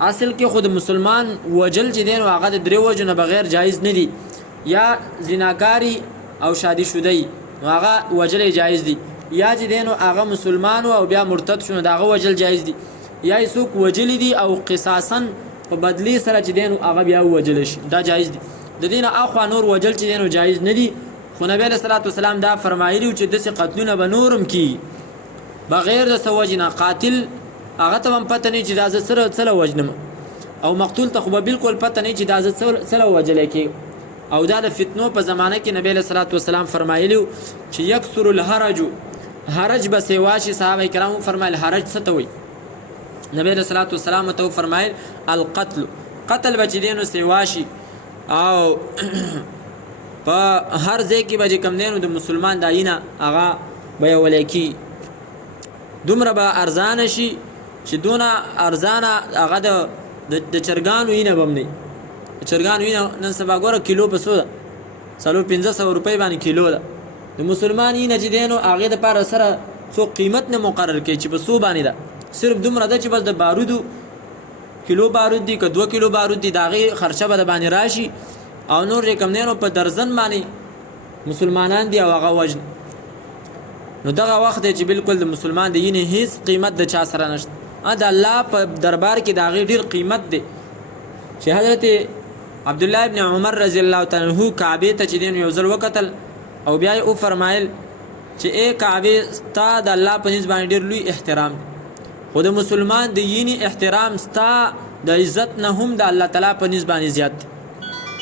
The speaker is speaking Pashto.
اصل کې خود مسلمان وجل چې دین او هغه د درې وجو نه بغیر جایز نه دي، یا زناکاری او شادي شودی هغه وجل جایز دي، یا چې دین او هغه مسلمان او بیا مرتد شونه دغه وجل جایز دي، یا څوک وجل دي او قصاصا په بدلی سره چې دین او هغه بیا وجل شي دا جایز دي. د دین اخوا نور وجل چې دین او جایز نه دي. خو نبی صلی الله علیه وسلم دا فرمایلی چې دسه قتلونه به نورم کی بغیر د سوجنا قاتل هغه ته هم پته نه چې دا سره سره وجنم او مقتول ته خو بالکل پته نه چې دا سره وجل کی. او دا د فتنو په زمانه کې نبی صلی الله علیه وسلم فرمایلی چې یکسر الحرج حرج به سیواشي. صحابه کرام فرمایل حرج څه ته وي؟ نبی صلی الله علیه وسلم ته فرمایل القتل قتل بچدینو سیواشي او په هر ځای کې به کم دینو د مسلمان داینه هغه به ولیکي دومره به ارزانه شي چې دونه ارزانه هغه د چرګانو وینه بم نه. چرګانو وینه نن سبا ګوره کیلو په سودا 1500 روپۍ باندې کیلو ده. د مسلمان وینه چې دینو هغه د پاره سره څو قیمت نه مقرر کړي چې په سو باندې ده، صرف دومره ده چې بس د بارودو کیلو بارود دی که 2 کیلو بارود دی داغه خرچه به باندې راشي او نور رقم نه په درزن باندې مسلمانان دی او هغه وجن. نو دغه وخت دی چې بالکل د مسلمان دی نه هیڅ قیمت د چا سره نشته. د الله په دربار کې داغه ډیر قیمت دی چې حضرت عبد الله ابن عمر رضی الله تعالی عنہ کعبه ته چې دین یو ځل وکتل او بیا او فرمایل چې اے کعبه ستا د الله په نسبت باندې ډیر لوی احترام دی. خود مسلمان د یینی احترام ستا د عزت نه هم د الله تعالی په نسبت باندې زیات دی.